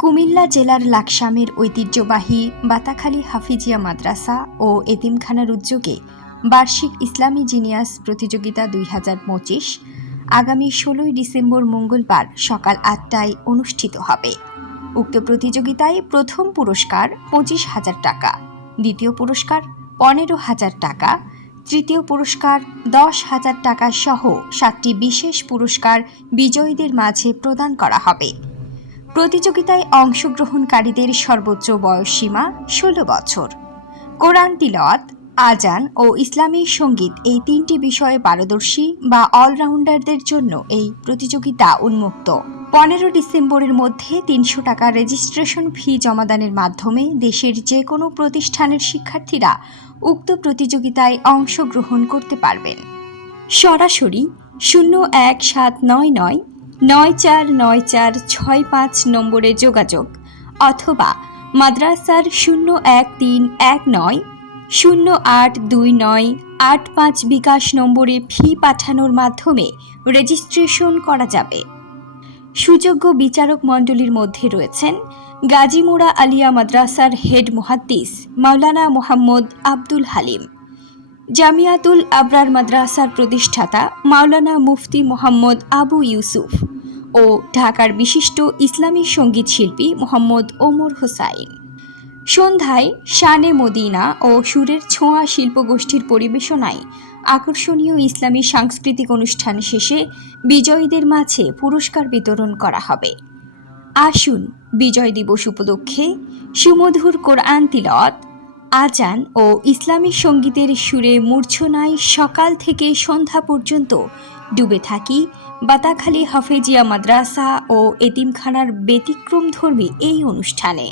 কুমিল্লা জেলার লাকসামের ঐতিহ্যবাহী বাতাখালী হাফিজিয়া মাদ্রাসা ও এতিমখানার উদ্যোগে বার্ষিক ইসলামী জিনিয়াস প্রতিযোগিতা 2025 আগামী 16 ডিসেম্বর মঙ্গলবার সকাল 8টায় অনুষ্ঠিত হবে। উক্ত প্রতিযোগিতায় প্রথম পুরস্কার 25,000 টাকা, দ্বিতীয় পুরস্কার 15,000 টাকা, তৃতীয় পুরস্কার 10,000 টাকা সহ 7টি বিশেষ পুরস্কার বিজয়ীদের মাঝে প্রদান করা হবে। প্রতিযোগিতায় অংশগ্রহণকারীদের সর্বোচ্চ বয়সসীমা 16 বছর। কোরআন তিলাওয়াত, আজান ও ইসলামী সঙ্গীত এই 3টি বিষয়ে পারদর্শী বা অলরাউন্ডারদের জন্য এই প্রতিযোগিতা উন্মুক্ত। 15 ডিসেম্বরের মধ্যে 300 টাকা রেজিস্ট্রেশন ফি জমাদানের মাধ্যমে দেশের যে কোনো প্রতিষ্ঠানের শিক্ষার্থীরা উক্ত প্রতিযোগিতায় অংশগ্রহণ করতে পারবেন। সরাসরি 01799 949465 নম্বরে যোগাযোগ অথবা মাদ্রাসার 01319 082985 বিকাশ নম্বরে ফি পাঠানোর মাধ্যমে রেজিস্ট্রেশন করা যাবে। সুযোগ্য বিচারক মণ্ডলীর মধ্যে রয়েছেন গাজীমোড়া আলিয়া মাদ্রাসার হেড মুহাদ্দিস মাওলানা মোহাম্মদ আব্দুল হালিম, জামিয়াতুল আবরার মাদ্রাসার প্রতিষ্ঠাতা মাওলানা মুফতি মোহাম্মদ আবু ইউসুফ ও ঢাকার বিশিষ্ট ইসলামী সঙ্গীত শিল্পী মোহাম্মদ ওমর হোসাইন। সন্ধ্যায় শানে মদিনা ও সুরের ছোঁয়া শিল্পগোষ্ঠীর পরিবেশনায় আকর্ষণীয় ইসলামী সাংস্কৃতিক অনুষ্ঠান শেষে বিজয়ীদের মাঝে পুরস্কার বিতরণ করা হবে। আসুন বিজয় দিবস উপলক্ষে সুমধুর কোরআন তিলাওয়াত, আজান ও ইসলামী সঙ্গীতের সুরে মূর্ছনায় সকাল থেকে সন্ধ্যা পর্যন্ত ডুবে থাকি বাতাখালী হাফিজিয়া মাদ্রাসা ও এতিমখানার ব্যতিক্রমধর্মী এই অনুষ্ঠানে।